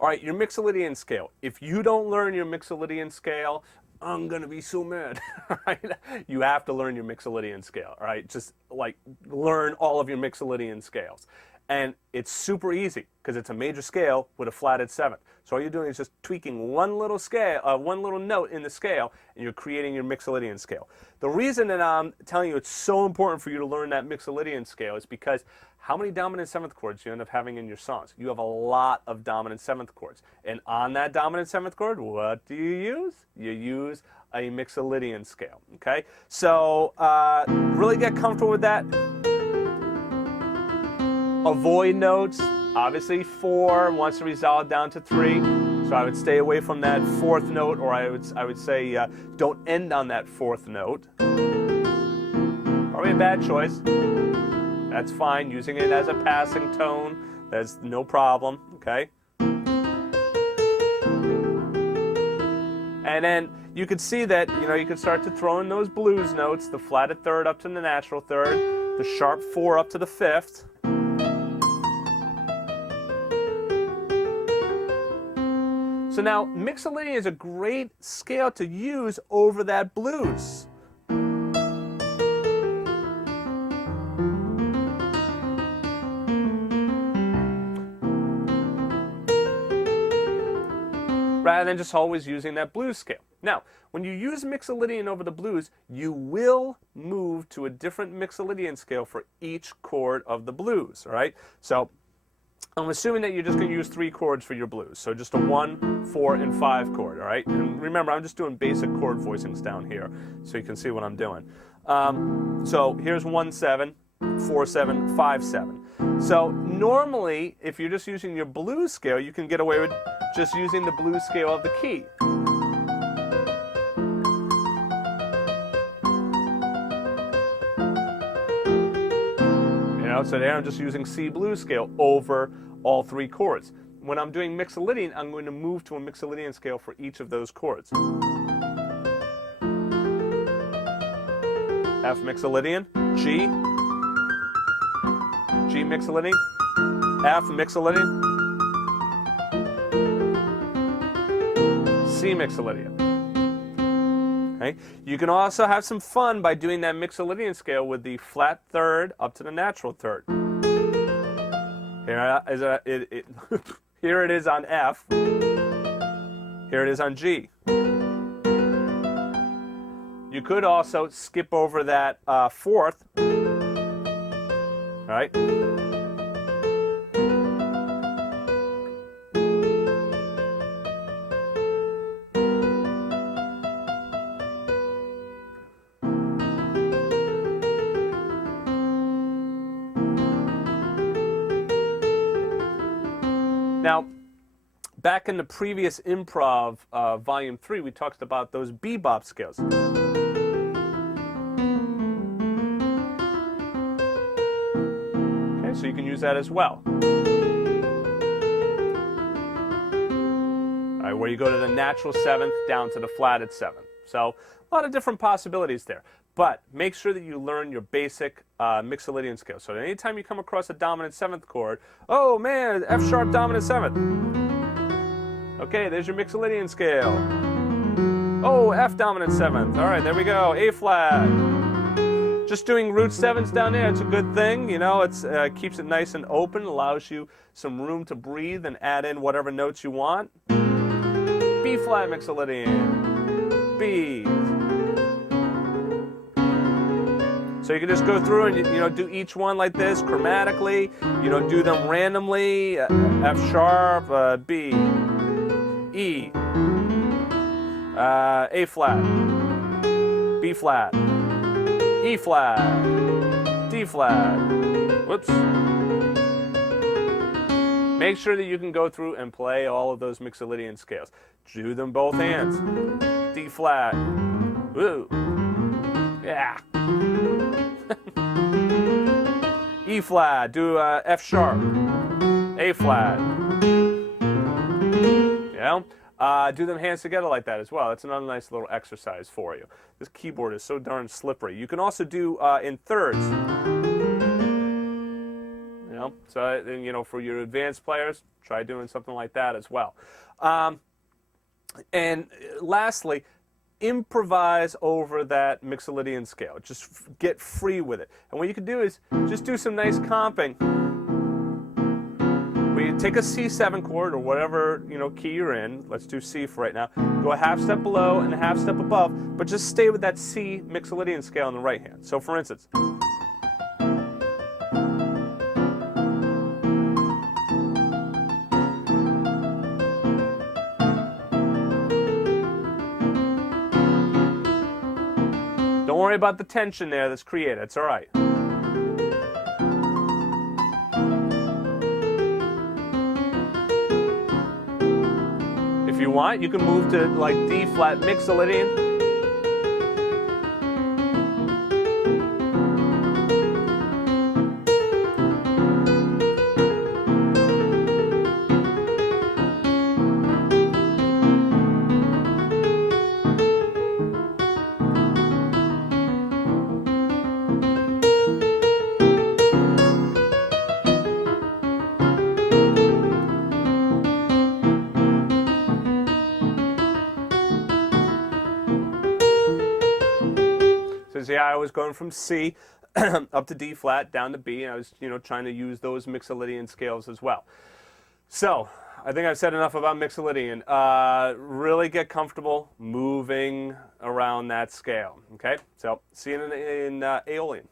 All right, your mixolydian scale. If you don't learn your mixolydian scale, I'm gonna be so mad. All right, you have to learn your mixolydian scale. All right, just like learn all of your mixolydian scales, and it's super easy because it's a major scale with a flatted seventh. So all you're doing is just tweaking one little scale, one little note in the scale, and you're creating your mixolydian scale. The reason that I'm telling you it's so important for you to learn that mixolydian scale is because how many dominant seventh chords do you end up having in your songs? You have a lot of dominant seventh chords. And on that dominant seventh chord, what do you use? You use a mixolydian scale, okay? So really get comfortable with that. Avoid notes. Obviously 4 wants to resolve down to 3. So I would stay away from that 4th note, or I would say don't end on that 4th note. Probably a bad choice. That's fine. Using it as a passing tone, that's no problem, okay? And then you could see that, you could start to throw in those blues notes, the flatted third up to the natural third, the sharp 4 up to the 5th. So now, mixolydian is a great scale to use over that blues. Rather than just always using that blues scale. Now, when you use mixolydian over the blues, you will move to a different mixolydian scale for each chord of the blues, all right? So I'm assuming that you're just going to use 3 chords for your blues. So just a 1, 4, and 5 chord, all right? And remember, I'm just doing basic chord voicings down here so you can see what I'm doing. So here's 1, 7, 4, 7, 5, 7. So normally, if you're just using your blues scale, you can get away with just using the blues scale of the key. So there I'm just using C blues scale over all 3 chords. When I'm doing mixolydian, I'm going to move to a mixolydian scale for each of those chords. F mixolydian, G, G mixolydian, F mixolydian, C mixolydian. Okay. You can also have some fun by doing that mixolydian scale with the flat third up to the natural third. Here it is on F. Here it is on G. You could also skip over that 4th. All right. Now, back in the previous improv, volume 3, we talked about those bebop scales. Okay, so you can use that as well. All right, where you go to the natural 7th down to the flatted 7th. So a lot of different possibilities there. But make sure that you learn your basic mixolydian scale. So anytime you come across a dominant 7th chord, oh man, F sharp dominant 7th. Okay, there's your mixolydian scale. Oh, F dominant 7th. All right, there we go. A flat. Just doing root 7s down there, it's a good thing. It keeps it nice and open, allows you some room to breathe and add in whatever notes you want. B flat mixolydian. B. So you can just go through and do each one like this chromatically. Do them randomly. F sharp, B, E, A flat, B flat, E flat, D flat. Whoops. Make sure that you can go through and play all of those mixolydian scales. Do them both hands. D flat. Woo. Yeah. E flat, do F sharp, A flat. Do them hands together like that as well. That's another nice little exercise for you. This keyboard is so darn slippery. You can also do in thirds. know, so for your advanced players, try doing something like that as well. And lastly, improvise over that mixolydian scale. Just get free with it. And what you can do is just do some nice comping. Where you take a C7 chord or whatever key you're in. Let's do C for right now. Go a half step below and a half step above, but just stay with that C mixolydian scale on the right hand. So for instance, don't worry about the tension there that's created. It's all right. If you want, you can move to like D flat mixolydian. So see, I was going from C up to D flat, down to B, and I was, trying to use those mixolydian scales as well. So I think I've said enough about mixolydian. Really get comfortable moving around that scale. Okay, so see you in Aeolian.